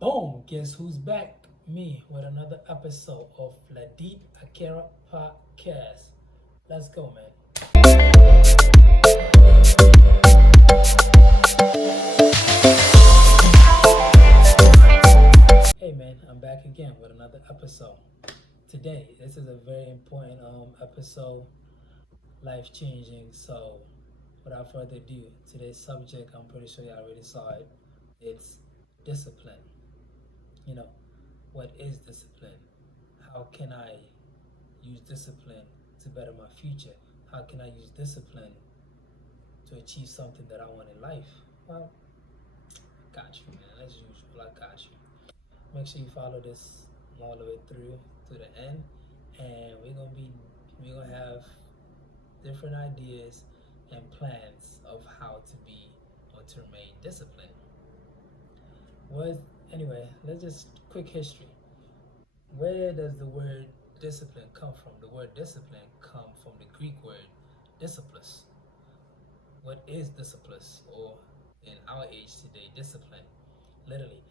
Boom! Guess who's back? Me with another episode of Ladit Akera podcast. Let's go, man. Hey, man, I'm back again with another episode. Today, this is a very important episode, life changing. So, without further ado, today's subject, I'm pretty sure you already saw it. It's discipline. You know, what is discipline? How can I use discipline to better my future? How can I use discipline to achieve something that I want in life? Well, got you, man. As usual, I got you. Make sure you follow this all the way through to the end, and we're gonna have different ideas and plans of how to be or to remain disciplined. What anyway? Let's just quick history. Where does the word discipline come from? The word discipline come from the Greek word disciplis. What is discipline? Or in our age today, discipline. Literally,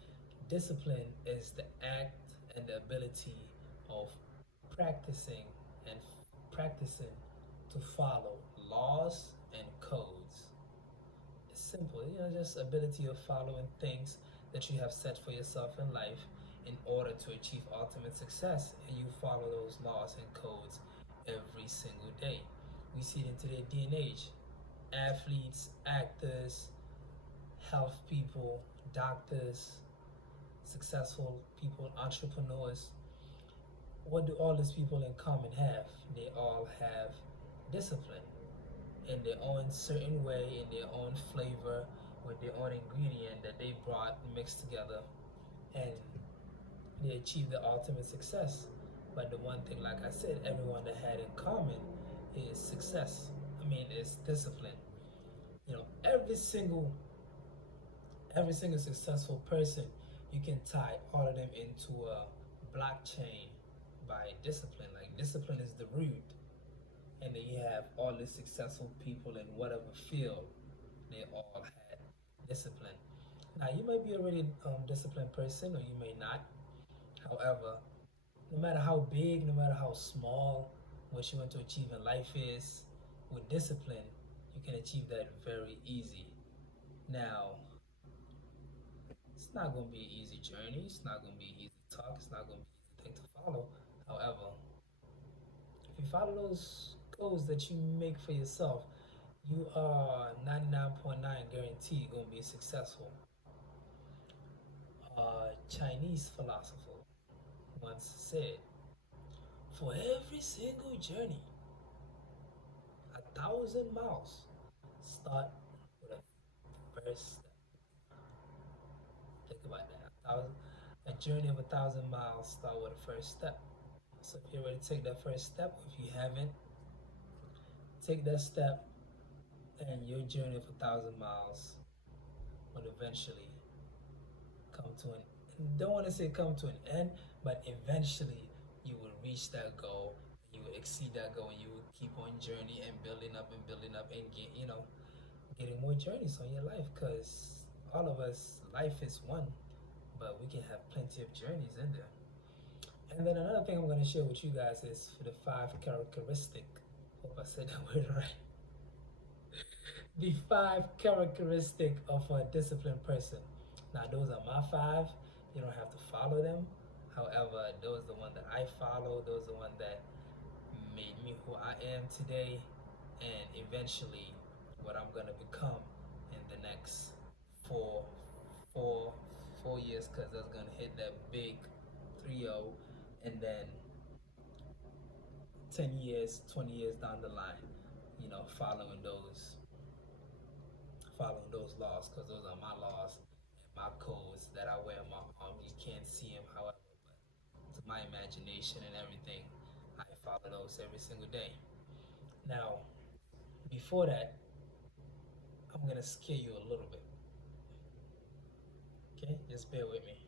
discipline is the act and the ability of practicing and practicing to follow laws and codes. It's simple, just ability of following things that you have set for yourself in life in order to achieve ultimate success, and you follow those laws and codes every single day. We see it in today's day and age. Athletes, actors, health people, doctors, successful people, entrepreneurs. What do all these people in common have? They all have discipline in their own certain way, in their own flavor, with their own ingredient that they brought mixed together, and they achieved the ultimate success. But the one thing, like I said, everyone that had in common is success. It's discipline. Every single successful person, you can tie all of them into a blockchain by discipline. Like discipline is the root, and then you have all the successful people in whatever field. They all had discipline. Now you may be a really disciplined person, or you may not. However, no matter how big, no matter how small, what you want to achieve in life is, with discipline, you can achieve that very easy. Now, it's not going to be an easy journey. It's not going to be easy talk. It's not going to be an easy thing to follow. However, if you follow those goals that you make for yourself, you are 99.9 guaranteed going to be successful. A Chinese philosopher once said, for every single journey, 1,000 miles, start with a first step. Think about that. A journey of 1,000 miles start with a first step. So if you're ready to take that first step, if you haven't, take that step, and your journey of 1,000 miles will eventually come to an. Don't want to say come to an end, but eventually you will reach that goal. You will exceed that goal, and you will keep on journey and building up and getting more journeys on your life. Because all of us, life is one, but we can have plenty of journeys in there. And then another thing I'm going to share with you guys is for the 5 characteristic. Hope I said that word right. The 5 characteristic of a disciplined person. Now those are my 5. You don't have to follow them. However, those are the one that I follow. Those are the one that made me who I am today, and eventually what I'm gonna become in the next four, four, 4 years. Cause that's gonna hit that big 3-0, and then 10 years, 20 years down the line, following those laws, because those are my laws and my codes that I wear on my arm. You can't see them, however, but to my imagination and everything, I follow those every single day. Now, before that, I'm gonna scare you a little bit. Okay, just bear with me.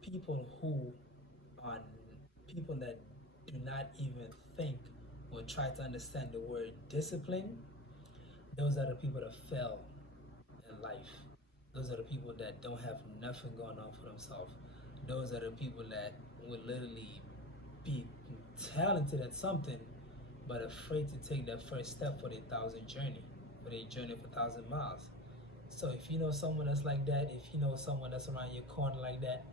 People who are people that do not even think or try to understand the word discipline, those are the people that fail in life. Those are the people that don't have nothing going on for themselves. Those are the people that would literally be talented at something, but afraid to take that first step for their thousand journey, for their journey for 1,000 miles. So if you know someone that's like that, if you know someone that's around your corner like that,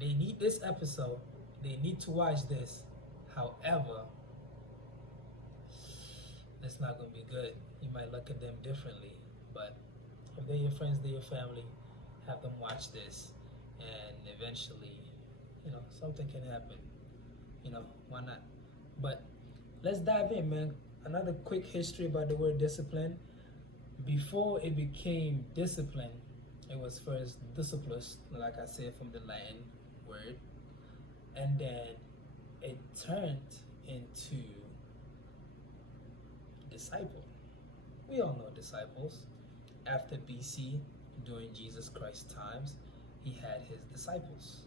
they need this episode. They need to watch this. However, it's not gonna be good. You might look at them differently, but if they're your friends, they're your family, have them watch this, and eventually, something can happen. Why not? But let's dive in, man. Another quick history about the word discipline. Before it became discipline, it was first disciples, like I said, from the Latin word, and then it turned into disciple. We all know disciples. After BC, during Jesus Christ's times, he had his disciples.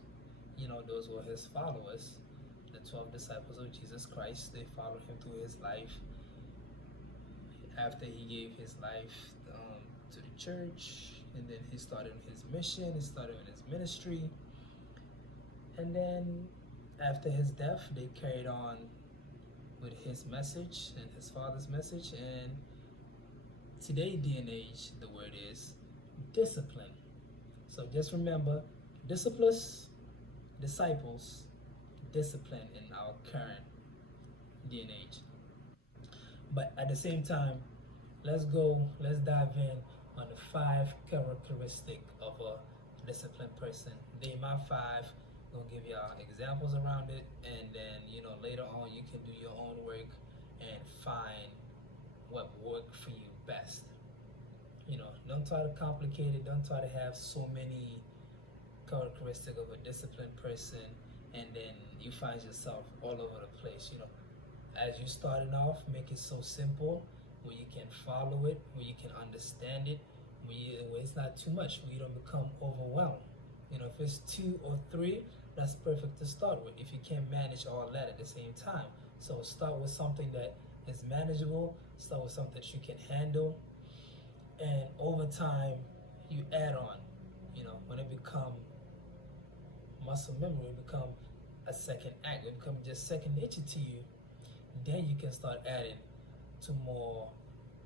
Those were his followers, the 12 disciples of Jesus Christ. They followed him through his life. After he gave his life to the church, and then he started his mission, he started his ministry. And then after his death, they carried on with his message and his father's message. And today, day and age, the word is discipline. So just remember, disciples, disciples, discipline in our current day and age. But at the same time, let's dive in on the 5 characteristics of a disciplined person. They my 5. I'm gonna give y'all examples around it, and then later on you can do your own work and find what worked for you best. Don't try to complicate it. Don't try to have so many characteristics of a disciplined person, and then you find yourself all over the place. As you starting off, make it so simple where you can follow it, where you can understand it, where it's not too much, where you don't become overwhelmed. If it's 2 or 3, that's perfect to start with. If you can't manage all that at the same time, so start with something that is manageable. Start with something that you can handle, and over time, you add on. When it become muscle memory, it become a second act. It become just second nature to you. Then you can start adding to more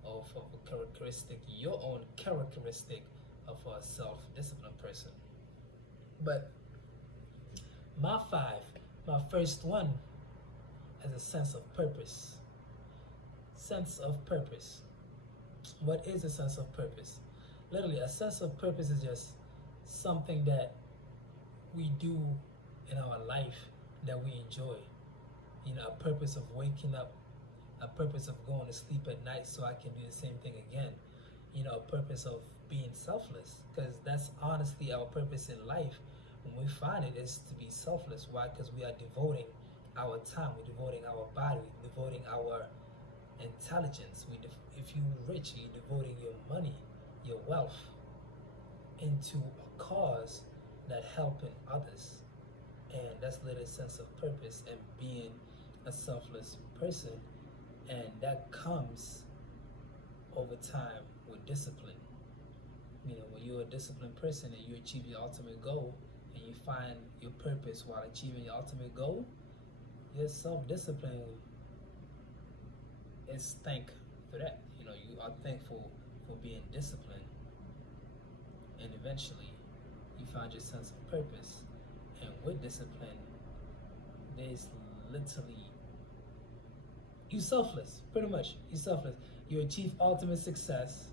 of a characteristic, your own characteristic of a self-disciplined person. But my 5, my first one is a sense of purpose. Sense of purpose. What is a sense of purpose? Literally, a sense of purpose is just something that we do in our life that we enjoy. A purpose of waking up, a purpose of going to sleep at night so I can do the same thing again. A purpose of being selfless, because that's honestly our purpose in life. When we find it, is to be selfless. Why? Because we are devoting our time, we're devoting our body, we're devoting our intelligence. If you're rich, you're devoting your money, your wealth into a cause that helping others. And that's a little sense of purpose and being a selfless person. And that comes over time with discipline. When you're a disciplined person and you achieve your ultimate goal and you find your purpose while achieving your ultimate goal, your self-discipline is thank for that. You are thankful for being disciplined, and eventually you find your sense of purpose. And with discipline, there's literally, you selfless, pretty much. You selfless. You achieve ultimate success.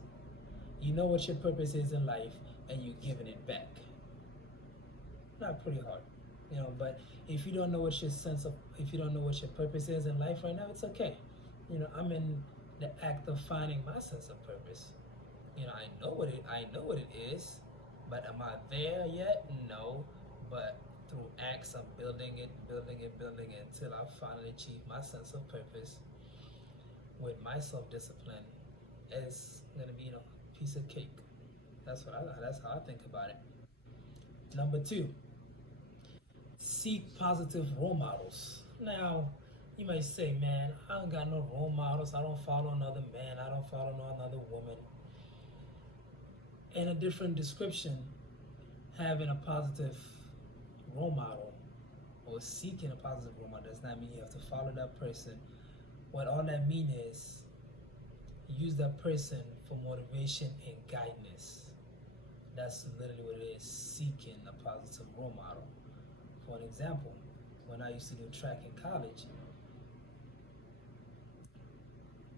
You know what your purpose is in life, and you're giving it back. Not pretty hard, but if you don't know what your purpose is in life right now, it's okay. I'm in the act of finding my sense of purpose. I know what it is, but am I there yet? No, but through acts, I'm building it until I finally achieve my sense of purpose. With my self-discipline, it's gonna be a piece of cake. That's how I think about it. Number 2, seek positive role models. Now, you may say, man, I don't got no role models. I don't follow another man. I don't follow no another woman. In a different description, having a positive role model or seeking a positive role model does not mean you have to follow that person. What all that means is use that person for motivation and guidance. That's literally what it is, seeking a positive role model. For an example, when I used to do track in college,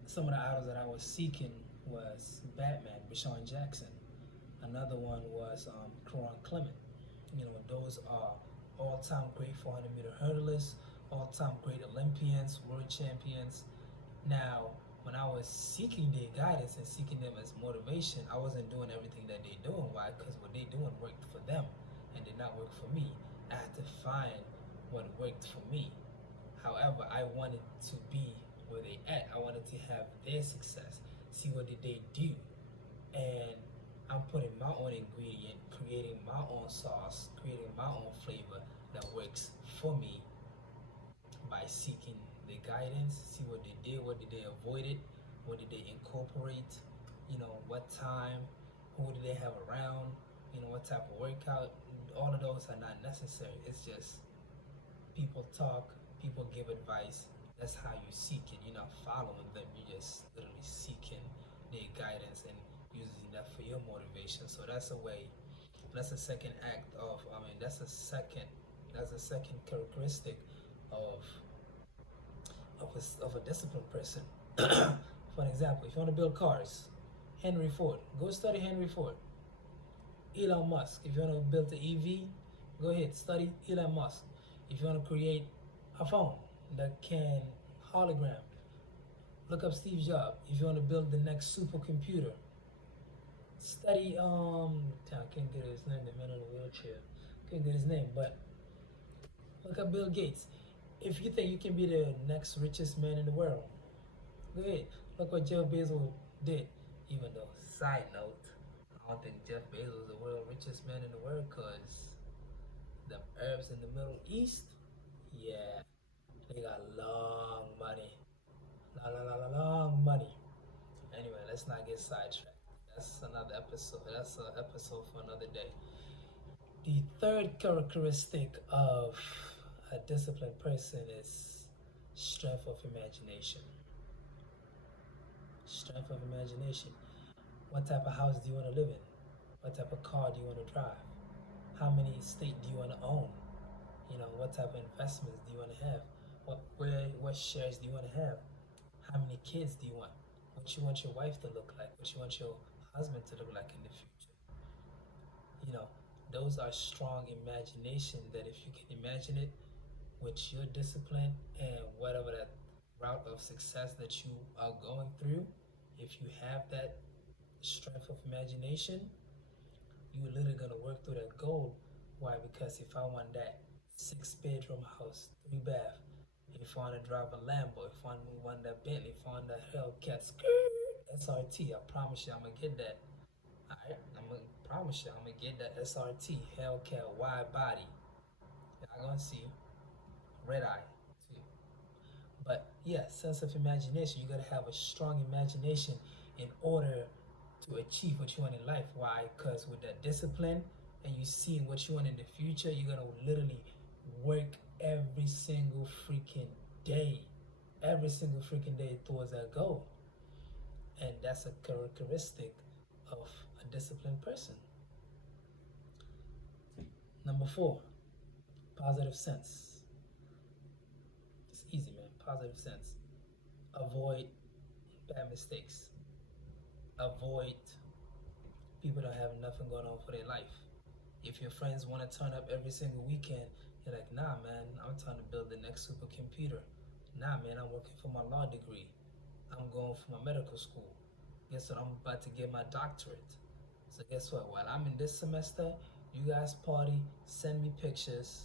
some of the idols that I was seeking was Batman, Rashawn Jackson. Another one was Karan Clement. You know, those are all-time great 400-meter hurdlers, all-time great Olympians, world champions. Now, when I was seeking their guidance and seeking them as motivation, I wasn't doing everything that they're doing. Why? Because what they're doing worked for them and did not work for me. I had to find what worked for me. However, I wanted to be where they at. I wanted to have their success. See what did they do, and I'm putting my own ingredient, creating my own sauce, creating my own flavor that works for me by seeking the guidance, see what they did, what did they avoid it, what did they incorporate, you know, what time, who did they have around, you know, what type of workout. All of those are not necessary. It's just people talk, people give advice. That's how you seek it. You're not following them. You're just literally seeking their guidance and using that for your motivation. So that's a way. That's a second act of. I mean, that's a second. That's a second characteristic of of a disciplined person. For an example, if you want to build cars, Henry Ford, go study Henry Ford. Elon Musk, if you want to build the EV, go ahead, study Elon Musk. If you want to create a phone that can hologram, look up Steve Jobs. If you want to build the next supercomputer, study I can't get his name, the man in the wheelchair. Can't get his name, but look up Bill Gates. If you think you can be the next richest man in the world, go ahead. Look what Jeff Bezos did. Even though, side note, I don't think Jeff Bezos is the world's richest man in the world, because the Arabs in the Middle East, yeah, they got long money. Long money. Anyway, let's not get sidetracked. That's another episode. That's an episode for another day. The third characteristic of a disciplined person is strength of imagination. Strength of imagination. What type of house do you want to live in? What type of car do you want to drive? How many estates do you want to own? You know, what type of investments do you want to have? What shares do you want to have? How many kids do you want? What you want your wife to look like? What you want your husband to look like in the future? You know, those are strong imagination that if you can imagine it with your discipline and whatever that route of success that you are going through, if you have that strength of imagination, you're literally gonna work through that goal. Why? Because if I want that 6 bedroom house, 3 bath, if I want to drive a Lambo, if I want that Bentley, if I want that Hellcat SRT, I promise you I'm gonna get that. Alright, I'm gonna promise you I'm gonna get that SRT Hellcat wide body. Y'all gonna see red eye too. But yeah, sense of imagination. You gotta have a strong imagination in order to achieve what you want in life. Why? Because with that discipline and you seeing what you want in the future, you're gonna literally work every single freaking day, towards that goal. And that's a characteristic of a disciplined person. Number 4, positive sense. It's easy, man. Positive sense. Avoid bad mistakes. Avoid people that have nothing going on for their life. If your friends want to turn up every single weekend, you're like, nah, man, I'm trying to build the next supercomputer. Nah, man, I'm working for my law degree. I'm going for my medical school. Guess what? I'm about to get my doctorate. So guess what? While I'm in this semester, you guys party, send me pictures.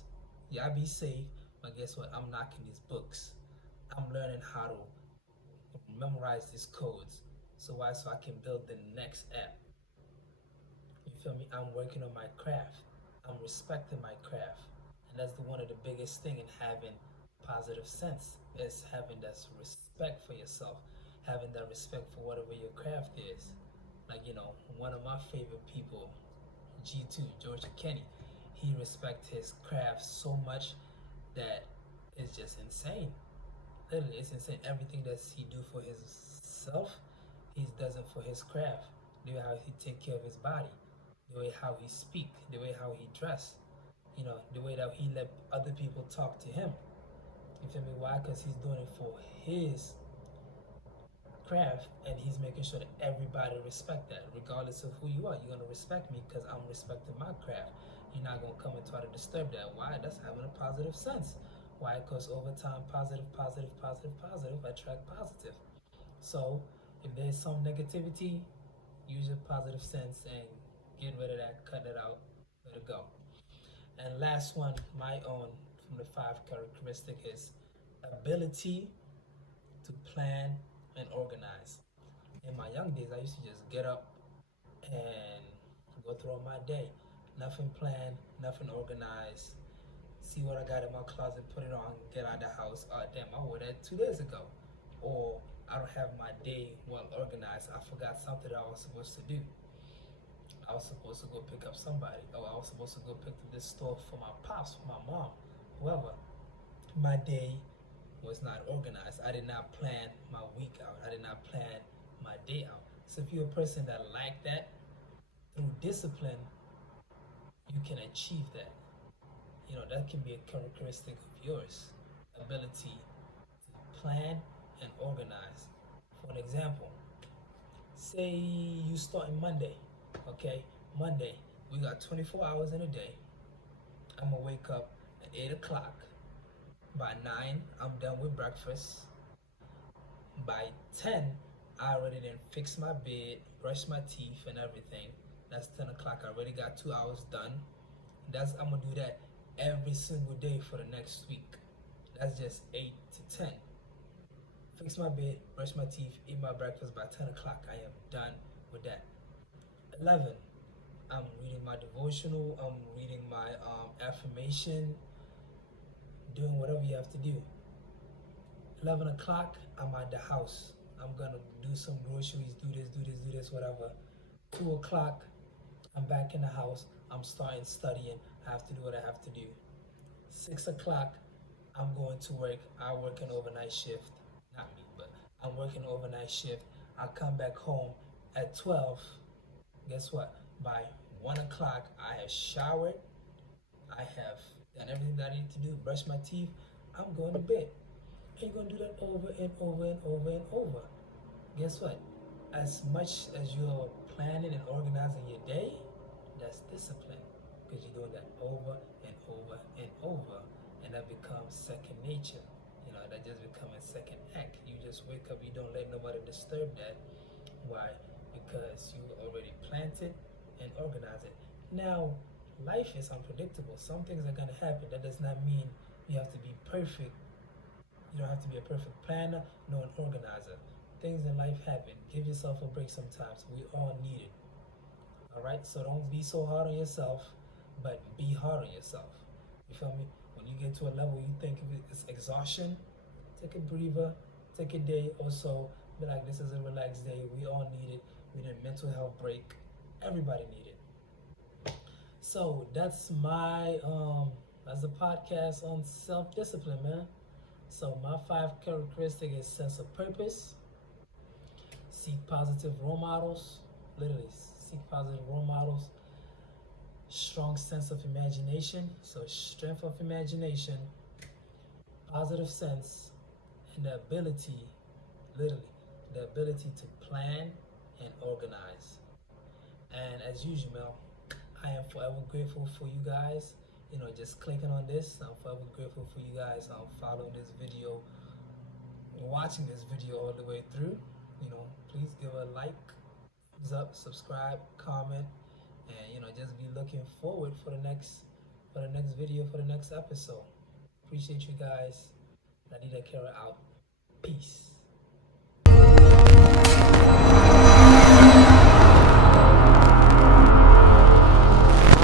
Y'all be safe. But guess what? I'm knocking these books. I'm learning how to memorize these codes. So why? So I can build the next app. You feel me? I'm working on my craft. I'm respecting my craft. And that's one of the biggest thing in having positive sense, is having that respect for yourself, having that respect for whatever your craft is. Like, one of my favorite people, G2, George Kenny, he respects his craft so much that it's just insane. Literally, it's insane. Everything that he do for himself, he does it for his craft. The way how he take care of his body, the way how he speak, the way how he dress, the way that he let other people talk to him. You feel me? Why? Because he's doing it for his craft, and he's making sure that everybody respect that, regardless of who you are. You're gonna respect me because I'm respecting my craft. You're not gonna come and try to disturb that. Why? That's having a positive sense. Why? Because over time, positive, positive, positive, positive attract positive. So if there's some negativity, use your positive sense and get rid of that, cut it out, let it go. And last one, my own, from the 5 characteristic is ability to plan and organize. In my young days, I used to just get up and go through my day. Nothing planned, nothing organized. See what I got in my closet, put it on, get out of the house. Oh, damn, I wore that 2 days ago. Or I don't have my day well organized. I forgot something that I was supposed to do. I was supposed to go pick up somebody. Or I was supposed to go pick up this stuff for my pops, for my mom, whoever. My day was not organized. I did not plan my week out. I did not plan my day out. So if you're a person that like that, through discipline, you can achieve that. That can be a characteristic of yours. Ability to plan and organize. For an example, say you starting Monday, okay? Monday, we got 24 hours in a day. I'm gonna wake up at 8 o'clock. By 9, I'm done with breakfast. By 10, I already done fix my bed, brush my teeth and everything. That's 10 o'clock. I already got 2 hours done. I'm gonna do that every single day for the next week. That's just 8 to 10. Fix my bed, brush my teeth, eat my breakfast. By 10 o'clock, I am done with that. 11, I'm reading my devotional, I'm reading my affirmation, doing whatever you have to do. 11 o'clock, I'm at the house. I'm gonna do some groceries, do this, whatever. 2 o'clock, I'm back in the house. I'm starting studying. I have to do what I have to do. 6 o'clock, I'm going to work. I work an overnight shift. Not me, but I'm working an overnight shift. I come back home at 12. Guess what? By 1 o'clock, I have showered. I have done everything that I need to do, brush my teeth. I'm going to bed. And you're going to do that over and over and over and over. Guess what? As much as you're planning and organizing your day, that's discipline. Because you're doing that over and over and over. And that becomes second nature. That just becomes a second act. You just wake up, you don't let nobody disturb that. Why? Because you already planned it and organized it. Now, life is unpredictable. Some things are going to happen. That does not mean you have to be perfect. You don't have to be a perfect planner nor an organizer. Things in life happen. Give yourself a break sometimes. We all need it. Alright? So don't be so hard on yourself, but be hard on yourself. You feel me? When you get to a level you think it's exhaustion, take a breather, take a day or so. Be like, this is a relaxed day. We all need it. We need a mental health break. Everybody need it. So that's my that's a podcast on self-discipline, man. So my 5 characteristics is sense of purpose, seek positive role models, literally seek positive role models, strong sense of imagination, so strength of imagination, positive sense, and the ability, literally, the ability to plan and organize. And as usual, I am forever grateful for you guys. Just clicking on this. I'm forever grateful for you guys following this video, watching this video all the way through. Please give a like, thumbs up, subscribe, comment, and just be looking forward for the next video, for the next episode. Appreciate you guys. Ladit Akera out. Peace.